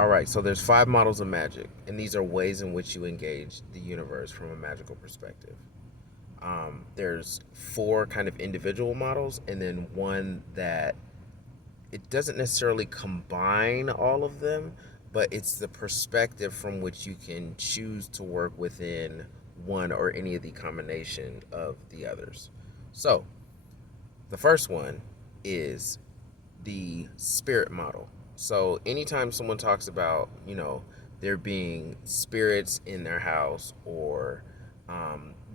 All right, so there's five models of magic, and these are ways in which you engage the universe from a magical perspective. There's four kind of individual models, and then one that it doesn't necessarily combine all of them, but it's the perspective from which you can choose to work within one or any of the combination of the others. So, the first one is the spirit model. So anytime someone talks about, there being spirits in their house or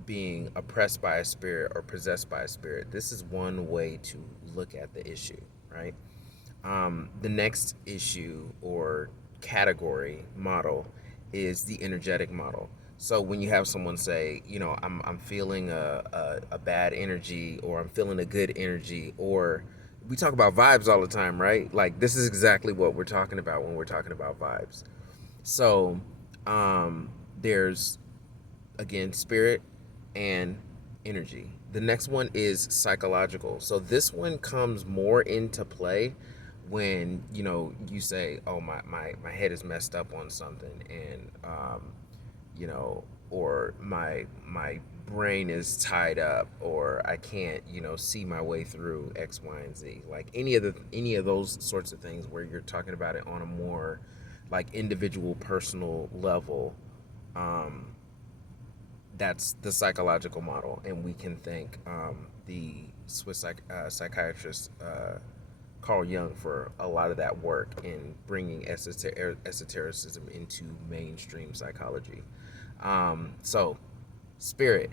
being oppressed by a spirit or possessed by a spirit, this is one way to look at the issue, right? The next issue or category model is the energetic model. So when you have someone say, I'm feeling a bad energy or I'm feeling a good energy, or we talk about vibes all the time, right? Like this is exactly what we're talking about when we're talking about vibes. So there's again spirit and energy. The next one is psychological. So this one comes more into play when you say, oh, my head is messed up on something, and or my brain is tied up, or I can't see my way through X, Y, and Z. Like any of those sorts of things where you're talking about it on a more like individual personal level. um, that's the psychological model, and we can thank the Swiss psychiatrist Carl Jung for a lot of that work in bringing esotericism into mainstream psychology. So, spirit,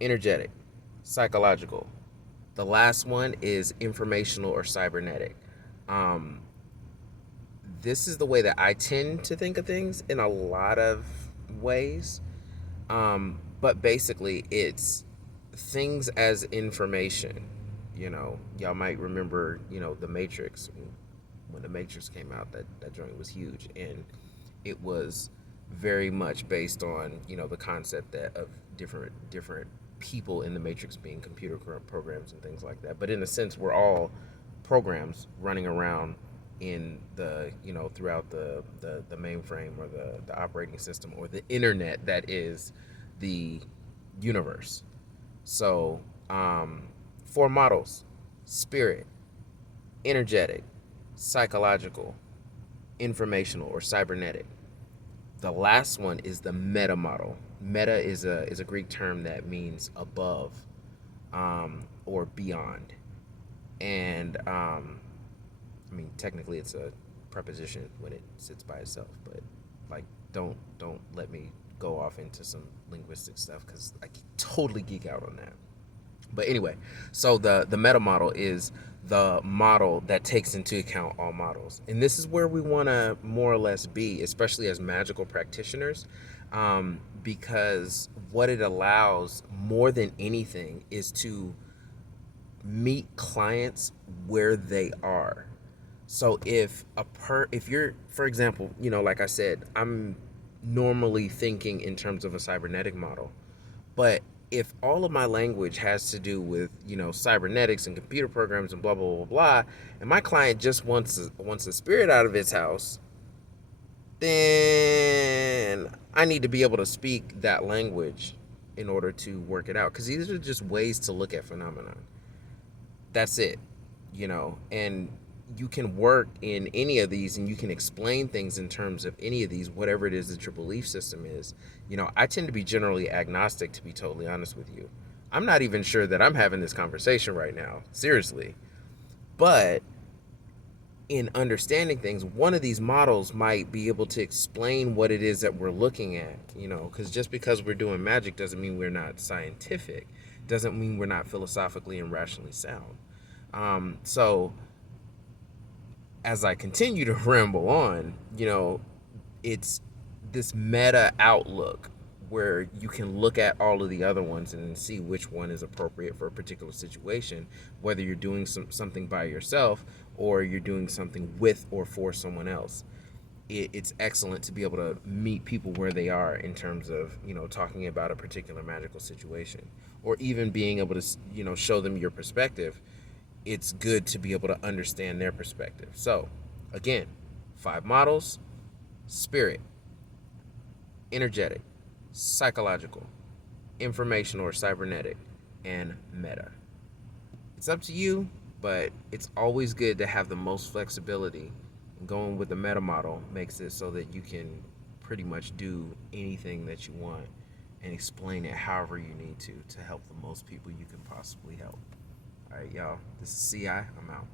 energetic, psychological. The last one is informational or cybernetic. Um, this is the way that I tend to think of things in a lot of ways. But basically, it's things as information. Y'all might remember, The Matrix. When The Matrix came out, that joint was huge, and it was very much based on the concept that of different people in the Matrix being computer programs and things like that. But in a sense, we're all programs running around in the throughout the mainframe or the operating system or the internet that is the universe. So, four models: spirit, energetic, psychological, informational, or cybernetic. The last one is the meta model. Meta is a Greek term that means above, or beyond. And I mean, technically, it's a preposition when it sits by itself, but like, don't let me go off into some linguistic stuff because I totally geek out on that. But anyway, so the meta model is the model that takes into account all models, and this is where we want to more or less be, especially as magical practitioners, because what it allows more than anything is to meet clients where they are. So if you're, for example, like I said, I'm normally thinking in terms of a cybernetic model, but if all of my language has to do with cybernetics and computer programs and blah blah blah blah, and my client just wants a spirit out of his house, then I need to be able to speak that language in order to work it out. Because these are just ways to look at phenomenon. That's it. And you can work in any of these, and you can explain things in terms of any of these, whatever it is that your belief system is. I tend to be generally agnostic, to be totally honest with you. I'm not even sure that I'm having this conversation right now, seriously. But in understanding things, one of these models might be able to explain what it is that we're looking at, because just because we're doing magic doesn't mean we're not scientific, doesn't mean we're not philosophically and rationally sound. So as I continue to ramble on, it's this meta outlook where you can look at all of the other ones and see which one is appropriate for a particular situation, whether you're doing something by yourself or you're doing something with or for someone else. It's excellent to be able to meet people where they are in terms of talking about a particular magical situation, or even being able to show them your perspective. It's good to be able to understand their perspective. So again, 5 models: spirit, energetic, psychological, informational or cybernetic, and meta. It's up to you, but it's always good to have the most flexibility. Going with the meta model makes it so that you can pretty much do anything that you want and explain it however you need to help the most people you can possibly help. All right, y'all. This is CI. I'm out.